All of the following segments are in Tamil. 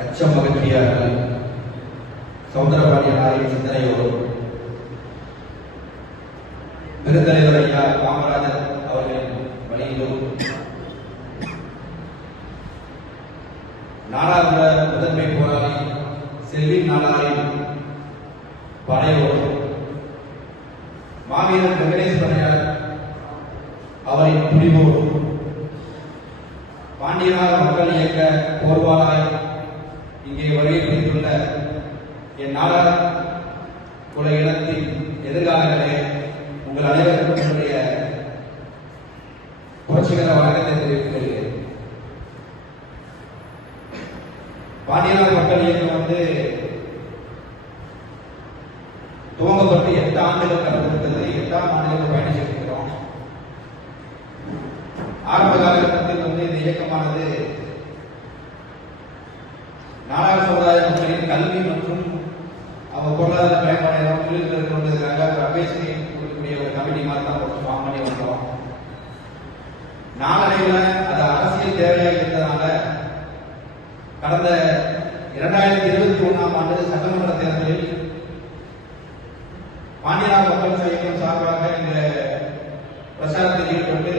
அச்சம் அகற்றியார்கள் சௌந்தரபாண்டியனாரின் சிந்தனையோடு பெருந்தலைவர் ஐயா காமராஜர் அவர்களின் வழியிலும் நாடாளுமன்ற முதன்மை போராளி செல்வி நாடாரின் படையோடு மாவீரர் வெங்கடேஸ்வரையர் அவரின் துணிவோடு பாண்டியனார் மக்கள் இயக்க போர்வாளாய் இங்கே வருகை புரிந்துள்ள என் நாடார் குல இனத்தின் எதிர்காலங்களே உங்கள் அனைவருக்கும் என்னுடைய புரட்சிகர வணக்கத்தை தெரிவித்துக் கொள்கிறேன். பாண்டியனார் மக்கள் இயக்கம் துவங்கப்பட்டு 8 ஆண்டுகள் கடந்திருக்கிறது. 8ஆம் ஆண்டுகள் பயணிச்சிருக்கிறோம். ஆரம்ப காலகட்டத்தில் இந்த இயக்கமானது நாடார் சமுதாய மக்களின் கல்வி மற்றும் அவங்க பொருளாதார மேம்பாடு தொழில் இருக்கிறதுக்காக ஒரு அபேசி கொடுக்கக்கூடிய ஒரு கமிட்டி மாதிரி தான் ஃபார்ம் பண்ணி வந்தோம். நாளடைவில் அது அரசியல் தேவையாக இருந்ததுனால கடந்த 2021ஆம் ஆண்டு சட்டமன்ற தேர்தலில் பாண்டியனார் மக்கள் இயக்கம் சார்பாக இந்த பிரச்சாரத்தில் ஈடுபட்டு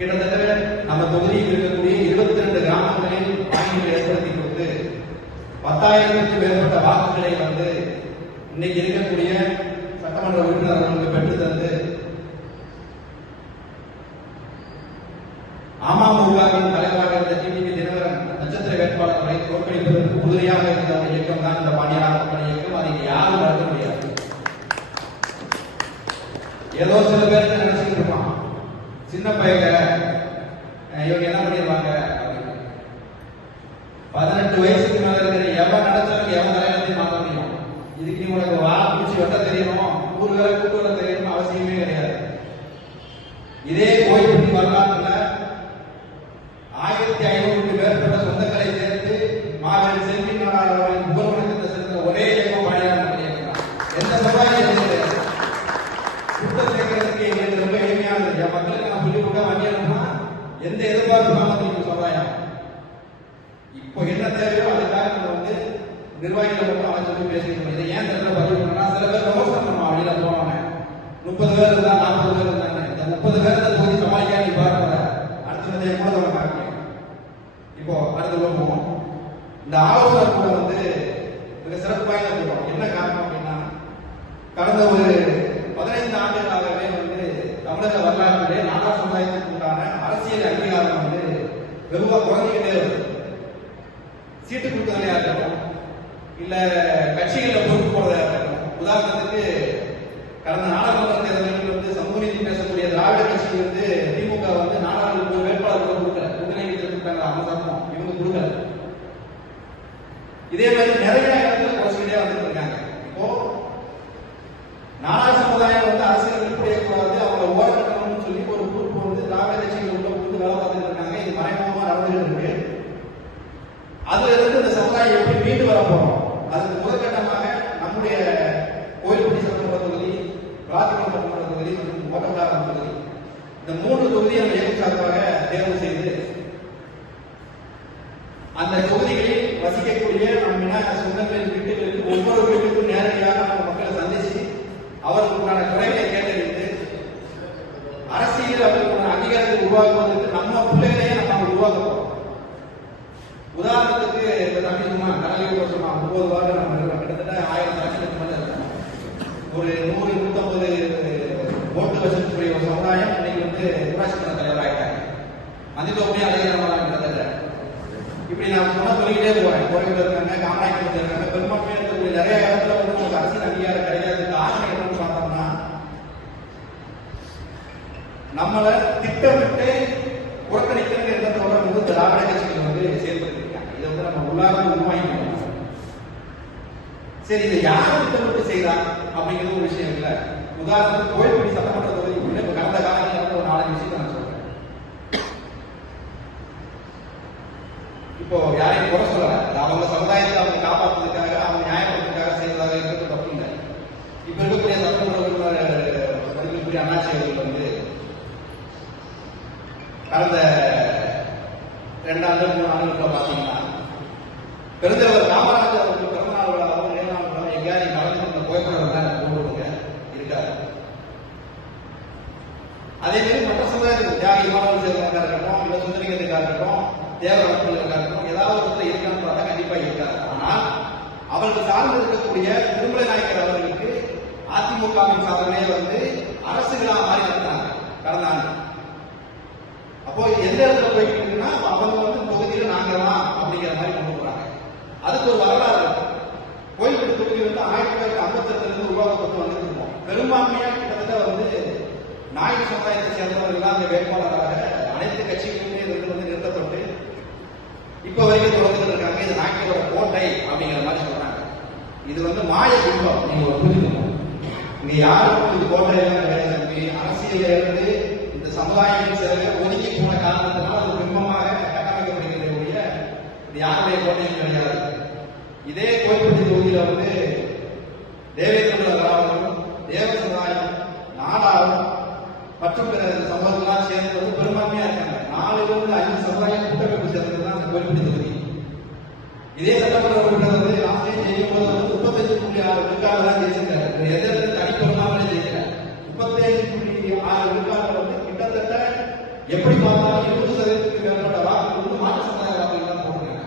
கிட்டத்தட்ட நம்ம தொகுதியில் இருக்கக்கூடிய 22 கிராமங்களில் வாய்ப்புகளை ஏற்படுத்தி கொடுத்து 10,000க்கும் மேற்பட்ட வாக்குகளை இன்னைக்கு இருக்கக்கூடிய சட்டமன்ற உறுப்பினர்களுக்கு பெற்று தந்து அமமுகவின் தலைவராக இருந்த டிடிவி தினகரன் நட்சத்திர வேட்பாளர்களை தோற்கடிப்பதற்கு உறுதியாக இருந்த ஒரு இயக்கம் தான் இந்த பாண்டியனார் மக்கள் இயக்கம். அதை யாரும் நடத்த முடியாது. ஏதோ சில பேர் நினைச்சுட்டு இருப்பான், சின்ன பையங்க இவங்க என்ன பண்ணிடுவாங்க, 18 வயசுக்கு மேல இருக்கிற எவன் நடத்தாலும் எவன் தலைவத்தையும் மாற்ற முடியும். இதுக்கு நீ உனக்கு வாழ பிடிச்சி வெட்ட தெரியணும், ஊர் வேலை கூட்டு வர தெரியணும் அவசியமே கிடையாது. இதே கோயிலுக்கு வரலாற்றுல 1500க்கும் மேற்பட்ட சொந்தங்களை சேர்த்து மாவீரர் செல்வி நாடார் அவர்களின் புகழ் வணக்கத்தை சேர்ந்த ஒரே இயக்கம் பாண்டியனார் மக்கள் இயக்கம் தான். எந்த சமுதாயம் கூட்டம் சேர்க்கிறதுக்கு எங்களுக்கு ரொம்ப எளிமையானது. என் மக்களுக்கு நான் சொல்லிக் கொடுக்க வண்டியணும்னா எந்த எதிர்பார்ப்பு சமுதாயம் இப்போ என்ன தேவையோ அதுக்காக நம்ம நிர்வாகிகளை மட்டும் அவன் சொல்லி பேசிக்கணும். இதை ஏன் தெரியல பதிவு பண்ணா சில பேர் விமர்சனம் பண்ணுவான். வெளியில போவாங்க 30 பேர் இருந்தா 40 பேர் இருந்தாங்க. இந்த 30 பேர் போய் சமாளிக்க நீ பாருங்க அடுத்த கூட நம்ம பார்க்க. இப்போ அடுத்த போவோம். இந்த ஆலோசனை கூட மிக சிறப்பு வாய்ந்த கூட்டம். என்ன காரணம் அப்படின்னா கடந்த ஒரு 15 ஆண்டுகளாகவே தமிழக வரலாற்றிலே நாடார் சமுதாயத்துக்கு உண்டான அரசியல் அங்கீகாரம் வெகுவாக குறைஞ்சிக்கிட்டே வருது. சீட்டு கொடுக்கறதா இருக்கட்டும், இல்ல கட்சிகளை பொறுப்பு போறதா இருக்கட்டும். உதாரணத்துக்கு கடந்த நாடாளுமன்ற தேர்தலில் சமூக நீதி பேசக்கூடிய திராவிட கட்சி திமுக நாடாளுமன்ற வேட்பாளர் கொடுக்கல, கூட்டணி கொடுத்தாங்க. அவங்க சமம் இவங்க கொடுக்கல. இதே மாதிரி நிறைய இடத்துல குறைச்சிக்கிட்டே வந்துருக்காங்க. இப்போ நாடார் சமுதாயம் அரசியல் வெளிப்படையக்கூடாது, அவங்களை ஓரக்கட்டணும்னு சொல்லி ஒரு குரூப் திராவிட கட்சிகள் உள்ள வேலை பார்த்துட்டு இருக்காங்க. இது மறைமுகமா நடந்துட்டு இருக்கு. அதுல இருந்து இந்த சமுதாயம் எப்படி மீண்டு வர போறோம்? அதுக்கு முதற்கட்டமாக நம்முடைய கோயில்பட்டி சட்டமன்ற தொகுதி, ராஜ்குளம் சட்டமன்ற தொகுதி மற்றும் ஓட்டப்பிடாரம் தொகுதி, இந்த 3 தொகுதியை நம்ம இயக்கம் சார்பாக தேர்வு செய்து அந்த தொகுதிகளில் வசிக்கக்கூடிய நம்ம சொந்தங்களின் வீட்டுகளுக்கு ஒவ்வொரு வீட்டுக்கும் நேரடியாக நம்ம மக்களை சந்திச்சு அவர்களுக்கான குறைகளை கேட்டறிந்து அரசியல் அவர்களுக்கான அங்கீகாரத்தை உருவாக்குவதற்கு நம்ம பிள்ளைகளையே நம்ம உருவாக்க போறோம். உதாரணத்துக்கு தம்பி சும்மா கடலையூர் வருஷமா 9 வாரம் நம்ம கிட்டத்தட்ட 1000 லட்சத்துக்கு மேல இருக்கோம். ஒரு 100-150 ஓட்டு வசதிக்குரிய ஒரு சமுதாயம் இன்னைக்கு ஊராட்சி மன்ற தலைவராகிட்டாங்க. மந்தித்தோப்பையும் அலையிறவங்க கிட்டத்தட்ட இப்படி நான் சொன்ன சொல்லிக்கிட்டே போறேன். கோயிலில் இருக்காங்க, காமராஜத்தில் இருக்காங்க, பெரும்பான்மையாக இருக்கக்கூடிய நிறைய இடத்துல உங்களுக்கு அரசியல் அங்கீகாரம் கிடையாது. காரணம் என்னன்னு பார்த்தோம்னா நம்மளை திட்டமிட்டு புறக்கணிக்கிற எண்ணத்தோட திராவிட கட்சிகள் செயல்படுத்திருக்காங்க. இதை நம்ம உள்ளாக உருவாக்கணும். சரி, இதை யாரும் திட்டமிட்டு செய்யலாம் அப்படிங்கிறது ஒரு விஷயம் இல்லை. உதாரணத்துக்கு கோயில்பட்டி சட்டமன்ற தொகுதிக்குள்ள இப்ப கடந்த காலத்தில் ஒரு 4 விஷயத்தை நான் சொல்றேன். இப்போ யாரையும் குறை சொல்லல, அவங்க சமுதாயத்தை அவங்க காப்பாற்றுறதுக்காக அவங்க நியாயப்படுத்துறதுக்காக செய்வதாக இருக்கிறது தப்பு இல்லை. இப்ப இருக்கக்கூடிய சட்டமன்ற உறுப்பினர் அண்ணாச்சி அவர்கள் கடந்த 2 ஆண்டுகள் 3 ஆண்டுகள் பாத்தீங்கன்னா பெருந்தலைவர் காமராஜர் அவர்கள் பிறந்தநாள் விழாவும் நினைவு நாள் எங்கேயாவது கலந்து புகைப்படம் கொண்டு விடுங்க இருக்காது. அதே மாதிரி மற்ற சமுதாயத்துக்கு தியாகி மாணவர் சேர்ந்தவங்க இருக்கட்டும், இல்ல சுந்தரிகத்துக்காக இருக்கட்டும், தேவர் மக்களுக்காக இருக்கட்டும், ஏதாவது ஒருத்தர் இருக்கான்னு பார்த்தா கண்டிப்பா இருக்காது. ஆனால் அவர்கள் சார்ந்து இருக்கக்கூடிய திருமலை நாயக்கர் அவர்களுக்கு அதிமுகவின் சார்பிலே அரசு விழா மாதிரி நடத்தாங்க கடந்த ஆண்டு. அப்போ எந்த இடத்துல போயிட்டு இருக்குன்னா அவங்க தொகுதியில நாங்க தான் அப்படிங்கிற மாதிரி கொண்டு போறாங்க. அதுக்கு ஒரு வரலாறு இருக்கு. கோயில்பட்டி தொகுதி 1952 உருவாக்கப்பட்டு வந்துருக்கோம். பெரும்பான்மையா கிட்டத்தட்ட நாயுடு சமுதாயத்தை சேர்ந்தவர்கள் அந்த வேட்பாளராக அனைத்து கட்சிகளுமே நிறுத்தப்பட்டு இப்ப வரைக்கும் தொடர்ந்து இருக்காங்க. இது நாயக்கரோட கோட்டை அப்படிங்கிற மாதிரி சொல்றாங்க. இது மாய குடும்பம். நீங்க புரிஞ்சுக்கணும். இங்க யாரும் இது கோட்டை கிடையாது. அரசியல இருந்து இந்த சமுதாயம் சில ஒதுக்கி போன காரணத்தினால் அது பிம்பமாக கட்டமைக்கப்படுகிறக்கூடிய இது யாருடைய கோட்டையும் கிடையாது. இதே கோயில்பட்டி தொகுதியில தேவேந்திர அவர்களும் தேவ சமுதாயம் நாடாரும் மற்றும் பிற சமூகங்களாம் சேர்ந்து பெரும்பான்மையா இருக்காங்க. 4-5 சமுதாயம் கூட்டமைப்பு சேர்ந்ததுதான் அந்த கோயில்பட்டி தொகுதி. இதே சட்டமன்ற உறுப்பினர் ஆசிரியர் செய்யும் போது 35.6 விழுக்காடு தான் ஜெயிச்சிருக்காரு. எதிர்த்து தனிப்பெருமாவே ஜெயிக்கிறார். 35.6 விழுக்காடு கிட்டத்தட்ட எப்படி பார்த்தாலும் 20% மேற்பட்ட வாக்கு மாற்று சமுதாய வாக்குகள் தான் போட்டுருக்காங்க.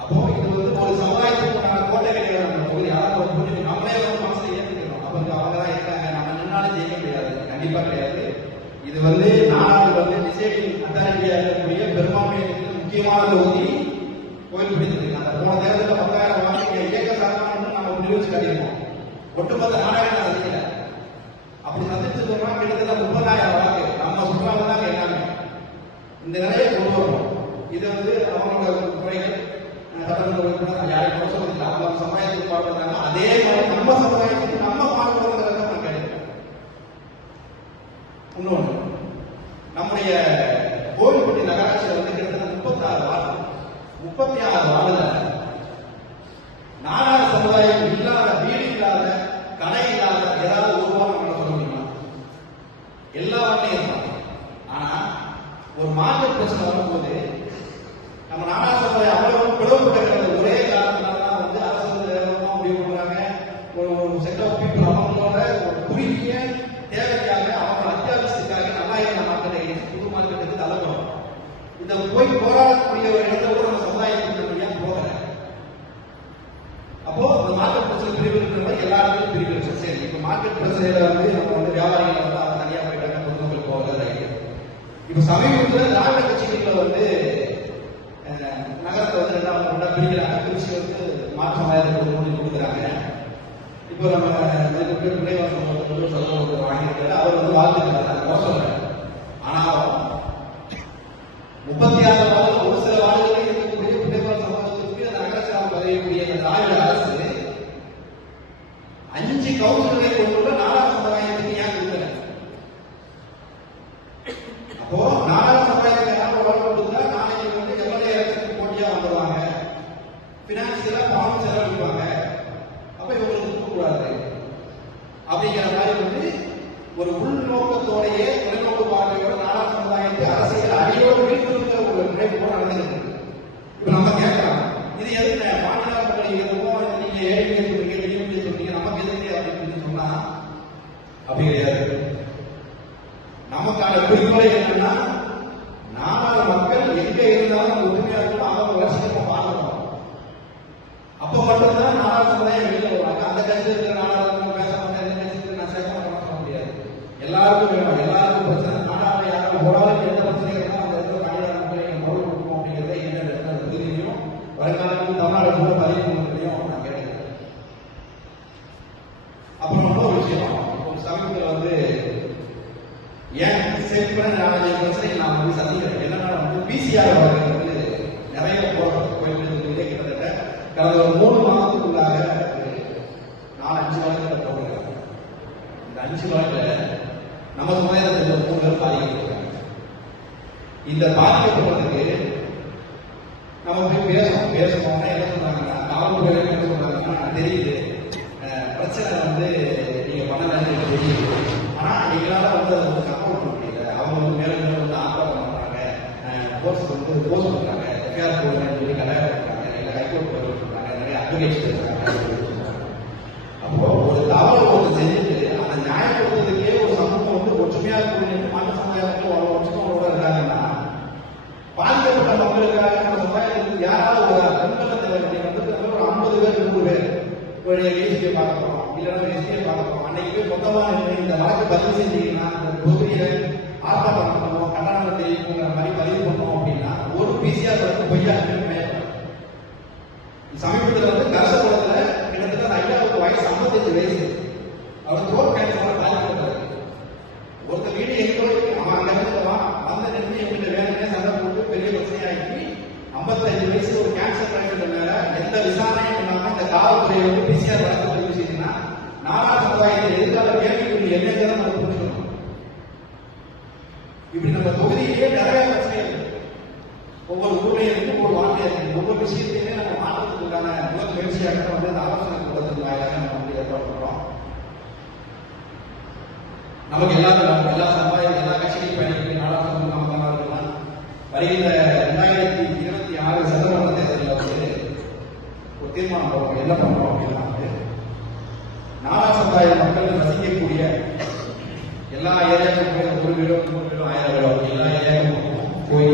அப்போ இது ஒரு சமுதாயத்துக்கான கோட்டை கிடையாது. நம்ம தொகுதி யாரும் நம்மளே மனசை ஏற்றுக்கணும். அவங்க தான் இருக்காங்க, நம்ம நின்னாலும் ஜெயிக்க முடியாது, கண்டிப்பா கிடையாது. இது நாடாளு டிசைடிங் அத்தாரிட்டியா இருக்கக்கூடிய பெரும்பான்மை முக்கியமான தொகுதி கோயில்பட்டி. அந்த போன தேர்தலில் 10,000 வாக்கு இயக்க சாதனம் நம்ம நிரூபிச்சு காட்டியிருக்கோம். ஒட்டுமொத்த நாடாக நான் சந்திக்கல. அப்படி சந்திச்சதுன்னா கிட்டத்தட்ட 30,000 வாக்கு நம்ம சுற்றாம தான் கேட்டாங்க. இந்த நிலையை கொண்டு வரணும். இது அவங்களோட குறைகள் சட்டமன்ற உறுப்பினர் யாரையும் குறை சொல்ல இல்லை. அவங்க சமுதாயத்துக்கு பாடுறாங்க. அதே மாதிரி நம்ம சமுதாயத்துக்கு நம்ம பாடுறதுங்கிறத நான் கேட்கிறேன். இன்னொன்று, நம்முடைய கோவில்பட்டி நகராட்சியில் கிட்டத்தட்ட 36 வார்டு, 36 வார்டுல நாடார் சமுதாயம் இல்லாத, வீடு இல்லாத, கடை இல்லாத ஏதாவது ஒரு வாரம் நம்ம சொல்ல முடியுமா? எல்லா வார்த்தையும் இருப்பாங்க. ஆனா ஒரு மாற்று பிரச்சனை வரும்போது நம்ம நாடார் சமுதாயம் அவ்வளவு பிளவுபட்ட ஒரே காரணத்தினால்தான் அரசு முடிவு பண்றாங்க. ஒரு செட் ஆஃப் பீப்புள் அவங்களோட ஒரு குறுகிய தேவைக்காக, அவங்க அத்தியாவசியத்துக்காக நல்லா மார்க்கெட்டை புது மார்க்கெட்டுக்கு தள்ளப்படும். இந்த போய் போராடக்கூடிய ஒரு இடத்துல கூட நம்ம சமுதாயத்துக்கு போகல. அப்போ இந்த மார்க்கெட் பிரச்சனை பிரிவு இருக்கிற எல்லாருக்கும் பிரிவு இருக்கு. சரி, இப்ப மார்க்கெட் பிரச்சனையில நம்ம வியாபாரிகள் அதை தனியா போயிட்டாங்க, பொதுமக்கள் போகல. இப்ப சமீபத்தில் திராவிட கட்சிகள் நகரத்தை 2 பிரிக்கிறாங்க. பிரிச்சு மாற்று சமுதாயத்துக்கு கொடுக்குறாங்க. இப்போ நம்ம வாங்கியிருக்காரு. அவர் வாழ்த்துக்கிறார், மோசம். ஆனால் 36 வார்டு, ஒரு சில வார்டுகளில் இருக்கக்கூடிய பிள்ளைகள் சமூகத்திற்கு அந்த நகரசபை பதவிக்கூடிய திராவிட அரசு 5 கவுன்சிலரை கொண்டுள்ள நாடார் சமுதாயத்துக்கு ஏன் கொடுக்கல? அப்போ நாடார் சமுதாயத்துக்கு என்ன வளர்ப்பு கொடுத்தா நாளைக்கு எம்எல்ஏ எலெக்ஷனுக்கு போட்டியா வந்துடுவாங்க, பினான்சியலா பணம் செலவழிப்பாங்க. அப்ப இவங்களுக்கு கொடுக்கக்கூடாது அப்படிங்கிற மாதிரி ஒரு உள்நோக்கத்தோடையே தொலைநோக்கு பார்வையோட நாடார் சமுதாயத்தை அரசியல் அடியோடு வீழ்த்திருக்கிற ஒரு நிலைப்பு கூட நடந்துருக்கு. இப்ப நம்ம கேட்கலாம், இது எதுக்கு மாநில எதுவும் நீங்க ஏழை சொல்றீங்க, வெளியே சொல்றீங்க, நமக்கு எதுக்கு அப்படின்னு சொன்னா அப்படி கிடையாது. நமக்கான குறிக்கோளை என்னன்னா, நாடார் மக்கள் எங்க இருந்தாலும் ஒற்றுமையா இருக்கணும், அவங்க வருஷத்துக்கு பார்க்கணும். அப்ப மட்டும்தான் நாடார் சமுதாயம் வெளியில வருவாங்க. அந்த கட்சியில் இருக்கிற நாடாளுமன்ற பேச மாட்டேன், இந்த கட்சியில் நான் சேர்க்க மாட்டேன் சொல்ல முடியாது. எல்லாருக்கும் வேணும், எல்லாருக்கும் பிரச்சனை. நாடாளை யாரும் போடாலும் எந்த பிரச்சனை இருந்தாலும் அந்த இடத்துல தமிழக மக்களை பொருள் கொடுக்கணும் அப்படிங்கிறத என்ன தொகுதியிலையும் வருங்காலத்தில் தமிழ்நாடு பதிவு பண்ணலையும் நான் கேட்கிறேன். அப்புறம் இன்னொரு விஷயம், ஒரு சமீபத்தில் ஏன் சேர்க்கிற பிரச்சனை நான் சந்திக்கிறேன். என்னன்னா பிசிஆர் நிறைய போயிட்டு கிட்டத்தட்ட கடந்த ஒரு 3 மாதத்துக்குள்ளாக 4-5 வழக்குகள் போடுறாங்க. இந்த 5 வழக்குல நம்ம சமுதாயத்தில் 3 பேர் பாதிக்கப்பட்டிருக்காங்க. இந்த பாதிக்கப்பட்டதுக்கு நம்ம போய் பேசணும் என்ன சொன்னாங்கன்னா, காவல்துறை என்ன சொல்றாங்கன்னா, தெரியுது பிரச்சனை நீங்க பண்ணலாம் தெரியுது, ஆனா எங்களால அதை சப்போர்ட் பண்ண முடியல. அவங்க மேலும் ஆர்ப்பாட்டம் பண்றாங்க, போஸ்ட் பண்றாங்க, எஃப்ஐஆர் போடுறேன்னு சொல்லி கலாய்ப்பு பண்றாங்க, இல்லை ஹைகோர்ட் முன்வைச்சிருக்காங்க. அப்போ ஒரு தவறு ஒன்று செஞ்சுட்டு அதை நியாயப்படுத்துறதுக்கே ஒரு சமூகம் வந்து ஒற்றுமையாக கூடிய மாற்ற சமுதாயத்தில் ஒரு ஒற்றுமையோட இருக்காங்கன்னா பாதிக்கப்பட்ட மக்களுக்காக நம்ம சமுதாயத்துக்கு யாராவது ஒரு பெண்கள் வந்து ஒரு 50 பேர் 100 பேர் ஏசியை பார்க்க போறோம், இல்லைன்னா எஸ்பியை பார்க்க போறோம். அன்னைக்கு போய் மொத்தமாக இந்த வழக்கு பதிவு செஞ்சீங்கன்னா இந்த தொகுதியை ஆர்ப்பாட்டம் பண்ணணும், கட்டணம் தெரிவிக்குங்கிற மாதிரி பதிவு பண்ணோம் அப்படின்னா ஒரு பிசிஆர் வழக்கு பொய்யா சமீபத்தில் வந்து கரசகுளத்துல கிட்டத்தட்ட ஐயாவுக்கு வயசு 55 வயசு, அவர் த்ரோட் கேன்சர் பாதிக்கப்பட்டார். ஒருத்தர் வீடு எங்க அவன் அங்க இருந்தவன் வந்த நிறுத்தி எங்கிட்ட வேணுமே சண்டை போட்டு பெரிய பிரச்சனையாகி 55 வயசு ஒரு கேன்சர் பேஷண்ட் மேல எந்த விசாரணையும் இல்லாம இந்த காவல்துறை வந்து பிசிஆர் வழக்கு பதிவு செய்தீங்கன்னா நாடார் சமுதாயத்தில் எதிர்கால கேள்விக்குரிய என்னங்கிறத நம்ம புரிஞ்சுக்கணும். இப்படி நம்ம தொகுதியிலேயே நிறைய பிரச்சனை இருக்கு. ஒவ்வொரு ஊர்லையும் இருக்கு, ஒவ்வொரு வார்த்தையா இருக்கு. ஒவ்வொரு விஷயத்தையுமே நம்ம மாற்றத்துக்கான முதல் முயற்சியாக வந்து அந்த ஆலோசனை கூட்டத்தின் வாயிலாக நம்ம வந்து ஏற்பாடு பண்றோம். நமக்கு எல்லா சமுதாயம் எல்லா கட்சிகளையும் பயணிக்கிற நாடாளுமன்ற மக்களாக இருக்கலாம். வருகின்ற 2026 சட்டமன்ற தேர்தலில் வந்து ஒரு தீர்மானம் போடுறோம். என்ன பண்றோம் அப்படின்னா நாடா சமுதாய மக்கள் ரசிக்கக்கூடிய எல்லா ஏரியாவுக்கும் 1 வீடோ 3 வீடோ 1000 வீடோ எல்லா ஏரியாவுக்கும் போய்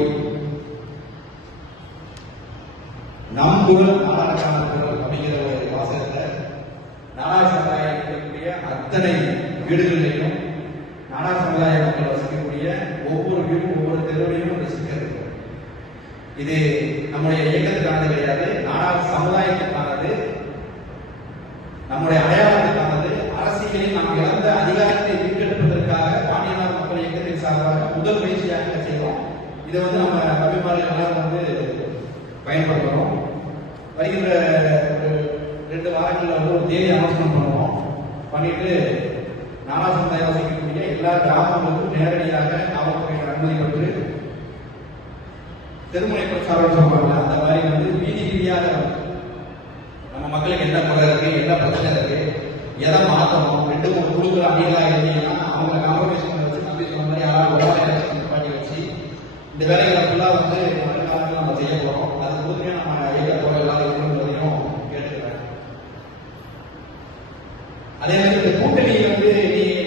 நம் குரல் நாடாளுக்கான குரல் அப்படிங்கிற ஒரு வாசகத்தை நாடார் சமுதாயம் இருக்கக்கூடிய அத்தனை வீடுகளிலையும் நாடார் சமுதாய மக்கள் வசிக்கக்கூடிய ஒவ்வொரு வீடும் ஒவ்வொரு தெருவிலையும் ரசிக்கிறது. இது நம்முடைய இயக்கத்துக்கானது கிடையாது, நாடார் சமுதாயத்துக்கானது, நம்முடைய அடையாளத்துக்கானது. அரசியலில் நாம் இழந்த அதிகாரத்தை மீட்டெடுப்பதற்காக பாண்டியனார் மக்கள் இயக்கத்தின் சார்பாக முதல் முயற்சியாக செய்வோம். இதை வந்து நம்ம தமிழ்மாநில எல்லாரும் வந்து பயன்படுத்துறோம். வருகின்ற 2 வாரங்களில் வந்து ஒரு தேதி அனௌன்ஸ்மெண்ட் பண்ணுவோம். பண்ணிட்டு நாடார் சமுதாயம் வசிக்கக்கூடிய எல்லா கிராமங்களுக்கும் நேரடியாக காவல்துறையின் அனுமதி பெற்று தெருமுனை பிரச்சாரம் சொல்றாங்க. அந்த மாதிரி வந்து வீதி வீதியாக நம்ம மக்களுக்கு என்ன குறை இருக்கு, என்ன பிரச்சனை இருக்கு, எதை மாற்றணும், 2-3 குழுக்கள் அப்படிலாம் இருந்தீங்கன்னா அவங்க காம்ப்ரமைஸ் பண்ண வச்சு நம்பி சொன்ன மாதிரி யாராவது பண்ணி வச்சு இந்த வேலைகளை ஃபுல்லாக வந்து வருங்காலத்தில் நம்ம செய்ய போறோம். அது முழுமையாக நம்ம இயக்க போற எல்லாரும் இருக்கணுங்கிறதையும் கேட்டுக்கிறேன். அதே மாதிரி இந்த கூட்டணி வந்து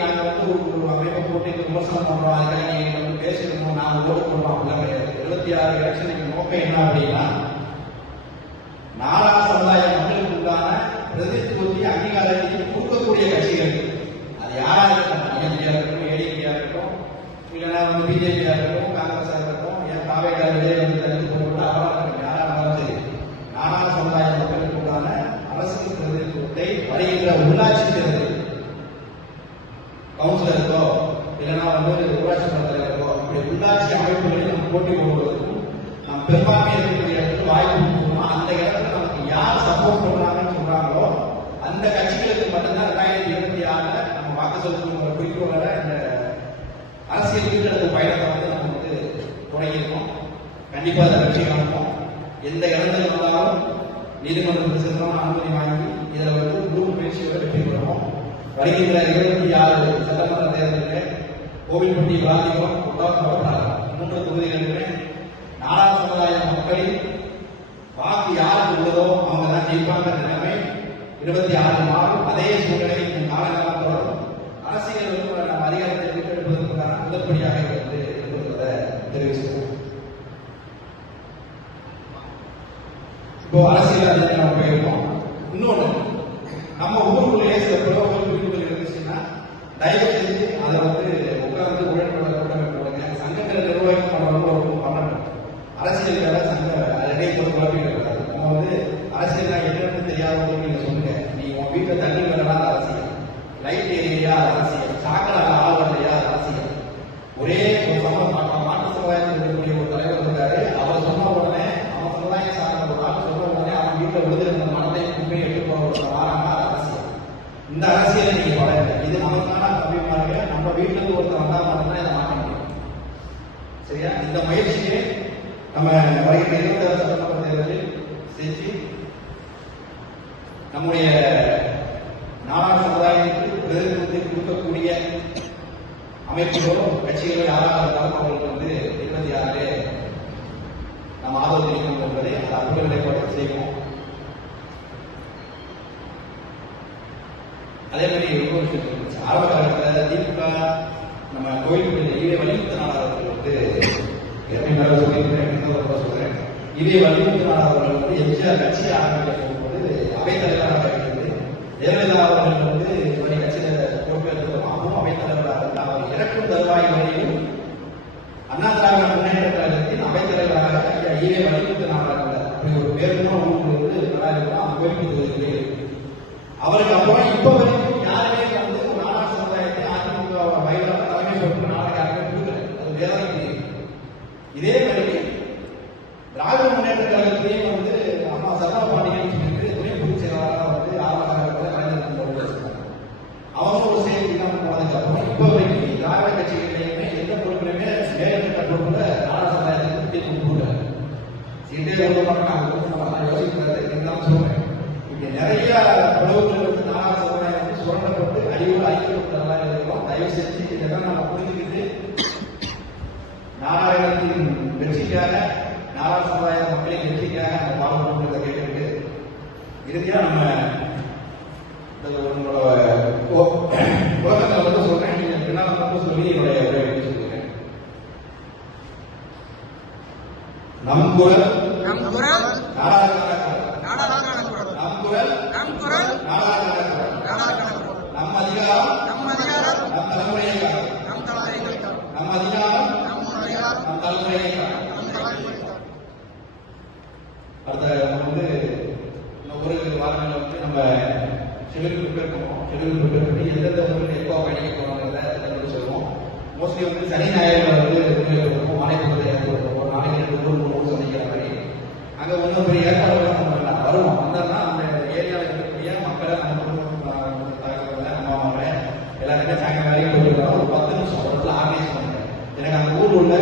நாங்க வந்து ஒரு அமைப்பை போட்டு விமர்சனம் பண்றோம், அதுக்காக நீங்க வந்து பேசணும், நாங்க ஓட்டு போடுறோம் அப்படிலாம் கிடையாது. 76 எலெக்ஷனுக்கு நோக்கம் என்ன அப்படின்னா நாடார் சமுதாய மக்களுக்கு உண்டான பிரதிநிதித்துவத்தை அங்கீகாரத்தையும் கொடுக்கக்கூடிய கட்சிகள். அது யாரா இருக்கட்டும், ஐஎன்டியா இருக்கட்டும், ஏடிபியா இருக்கட்டும், இல்லைன்னா வந்து பிஜேபியா இருக்கட்டும், காங்கிரஸா இருக்கட்டும், ஏன் காவேரியிலே வந்து தடுத்து போட்டு அபராதம் யாரா இருந்தாலும் சரி, நாடார் சமுதாய மக்களுக்கு உண்டான அரசியல் பிரதிநிதித்துவத்தை வருகின்ற உள்ளாட்சி தேர்தல் கவுன்சிலருக்கோ இல்லைன்னா வந்து ஊராட்சி மன்ற தலைவருக்கோ இப்படி உள்ளாட்சி அமைப்புகளில் நம்ம போட்டி போடுவதற்கும் நாம் பெரும்பான்மை இருக்கக்கூடிய இடத்துல வாய்ப்பு கொடுக்கணும். அந்த இடத்துல நமக்கு யார் சப்போர்ட் பண்றாங்கன்னு சொல்றாங்களோ அந்த கட்சிகளுக்கு மட்டும்தான் 2026 நம்ம வாக்கு செலுத்தணுங்கிற குறிக்கோளோட இந்த அரசியல் வீட்டெடுப்பு பயணத்தை வந்து நம்ம வந்து தொடங்கியிருக்கோம். கண்டிப்பா அதை வெற்றி காணுவோம். எந்த இடத்துல வந்தாலும் நீதிமன்றத்தில் சென்றோம் அனுமதி வாங்கி இதில் வந்து முழு முயற்சியோட வெற்றி பெறுவோம். வருகின்ற 26 சட்டமன்ற தேர்தலில் கோவில்பட்டி, விளாத்திக்குளம், குண்டாபுரம் 3 தொகுதிகளிலுமே நாடார் சமுதாய மக்களின் வாக்கு யாருக்கு உள்ளதோ அவங்க தான் ஜெயிப்பாங்க. நிலைமை 26 மாதம் அதே சூழ்நிலை காலகாலம் தொடரும். அரசியல் வந்து நம்ம அதிகாரத்தை மீட்டெடுப்பதற்கான முதற்படியாக வந்து இருப்பதை தெரிவிச்சிருக்கோம். இப்போ அரசியல் நம்ம போயிருக்கோம். இன்னொன்று, நம்ம ஊருக்குள்ளேயே சில பிளவுகள் வீடுகள் இருந்துச்சுன்னா தயவு செஞ்சு அதை வந்து உட்கார்ந்து உழைப்பட கூட்டமைப்பு சங்கங்களை நிர்வாகம் பண்ணுறவங்க பண்ணணும். அரசியலுக்காக சங்க அதே போல குழப்பிக்கிறாங்க. நம்ம வந்து அரசியல் என்னன்னு தெரியாதவங்க நீங்க சொல்லுங்க, நீ உன் வீட்டில் தண்ணி வரலாம் அது அரசியல், லைட் ஏரியா அது அரசியல், சாக்கடை ஆள் வரலையா அது அரசியல். ஒரே ஒரு மாற்று சமுதாயத்தில் இருக்கக்கூடிய ஒரு தலைவர் இருந்தாரு, அவர் சொன்ன உடனே அவன் சமுதாயம் சார்ந்த ஒரு ஆள் சொன்ன உடனே அவன் வீட்டில் விழுந்திருந்த மனத்தை குப்பை எடுத்து போகிற வாரங்க அரசியல். இந்த அரசியலை நீங்க பழங்க. இது நமக்கான அப்படின்னாங்க நம்ம வீட்டுல இருந்து ஒருத்தர் வந்தா மட்டும்தான் இதை மாற்ற முடியும். சரியா? இந்த முயற்சியை நம்ம வருகிற 26 சட்டமன்ற தேர்தலில் செஞ்சு நம்முடைய நாடார் சமுதாயத்துக்கு பிரதிநிதித்துவத்தை கொடுக்கக்கூடிய அமைப்புகளோ கட்சிகளோ யாராக இருந்தாலும் அவங்களுக்கு வந்து 26 நம்ம ஆதரவு தெரிவிக்கணும் என்பதை அந்த அற்புத நிலைப்பாடு செய்வோம். அதே மாதிரி இன்னொரு விஷயம் இருந்துச்சு. ஆரம்ப காலத்தில் திமுக நம்ம கோயிலுக்கு ஈவே வலியுறுத்த நாடாளர்கள் வந்து சொல்றேன். ஈவே வலியுறுத்த நாடாளர்கள் வந்து எம்ஜிஆர் கட்சி ஆரம்பிக்க போகும்போது அவைத்தலைவராக இருந்தது. ஜெயலலிதா அவர்கள் வந்து கட்சியில பொறுப்பேற்றதும் அவரும் அவைத்தலைவராக இருந்தார். அவர் இறக்கும் தருவாய் வரையும் அண்ணா திராவிட முன்னேற்ற கழகத்தின் அவைத்தலைவராக ஈவே வலியுறுத்த நாடாளர்கள் அப்படி ஒரு பேருந்தும் ஊருக்கு வந்து நடாயிருந்தா அந்த கோயிலுக்கு அவருக்கு அப்புறம் இப்ப வரைக்கும் யாருமே வந்து ஒரு நாடார் சமுதாயத்தை அதிமுக வயதான தலைமை பொறுப்பு நாளைக்கு யாருமே கொடுக்கல. அது வேதாந்த தெரியும். இதே மாதிரி திராவிட முன்னேற்ற கழகத்திலையும் வந்து அம்மா சர்வா பாண்டியன் சொல்லிட்டு துணை பொதுச் செயலாளராக வந்து ஆரம்ப காலத்தில் கலைஞர் அவங்க ஒரு செய்தி இல்லாமல் போனதுக்கு அப்புறம் இப்ப வரைக்கும் திராவிட கட்சிகளிலையுமே எந்த பொறுப்பிலுமே மேலிட்ட பொறுப்புல நாடார் சமுதாயத்துக்கு கொடுக்கல. சீட்டே கொண்டு நான் யோசிக்கிறது இருந்தாலும் சொல்றேன். இங்க நிறைய உறவுகள் வந்து நாடார் சமுதாயம் வந்து சுரண்டப்பட்டு அழிவு ஐக்கியப்பட்டதாக இருக்கிறோம். தயவு செஞ்சு இதெல்லாம் நம்ம புரிஞ்சுக்கிட்டு நாடாளுமன்றத்தின் வெற்றிக்காக நாடார் சமுதாய மக்களின் வெற்றிக்காக நம்ம பாடுபடுறதை கேட்டுக்கிட்டு இறுதியா நம்ம உலகத்தில் வந்து சொல்றேன். நீங்க பின்னால் மட்டும் சொல்லி என்னுடைய உரையை சொல்லுங்க. நம் குரல் நம் அதிகாரம் நம் தலைமுறையை நம் அதிகாரம் நம் தலைமுறையை அடுத்த வந்து ஒரு வாரங்களில் வந்து நம்ம ஷெடியூல் ப்ரிப்பேர் பண்ணுவோம். ஷெடியூல் ப்ரிப்பேர் பண்ணி எந்தெந்த ஊருக்கு எப்போ பயணிக்க போகிறோங்கிறத சொல்லுவோம். மோஸ்ட்லி வந்து சனி ஞாயிறு வந்து வருவோம். மாநிலத்தில் ஒரு நாளைக்கு 2 சந்திக்கிற மாதிரி அங்கே ஒன்றும் பெரிய ஏற்பாடுகள் நம்ம வருவோம். வந்தோம்னா அந்த ஏரியாவில் இருக்கக்கூடிய மக்களை நம்ம அம்மாவை எல்லாருமே சாயங்காலம் வரைக்கும் போயிருக்கோம். ஒரு 10 நிமிஷம் இடத்துல ஆர்கனைஸ் பண்ணுங்க. எனக்கு அந்த ஊரில் உள்ள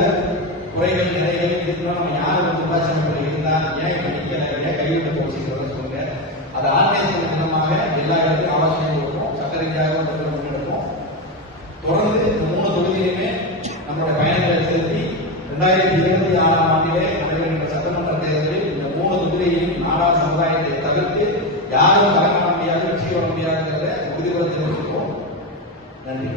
குறைகள் நிறைகள் இதுக்கெல்லாம் நம்ம யாரும் வந்து விமர்சனம் இருந்தால் ஏன் நிற்கல ஏன் கைவிட்ட போச்சுக்கிறத சொல்லுங்க. அதை ஆர்கனைஸ் பண்ண விதமாக எல்லா இடத்துக்கும் ஆலோசனை கொடுப்போம். சட்ட ரீதியாக முன்னெடுப்போம். தொடர்ந்து இந்த 3 தொகுதியிலுமே நம்மளுடைய பயணங்களை செலுத்தி 2026ஆம் ஆண்டிலே நடைபெறுகின்ற சட்டமன்ற தேர்தலில் இந்த 3 தொகுதியையும் நாடார் சமுதாயத்தை தவிர்த்து யாரும் கலக்காண முடியாது வெற்றி பெற முடியாதுங்கிறத உறுதிபட தெரிவிக்கிறோம். நன்றி.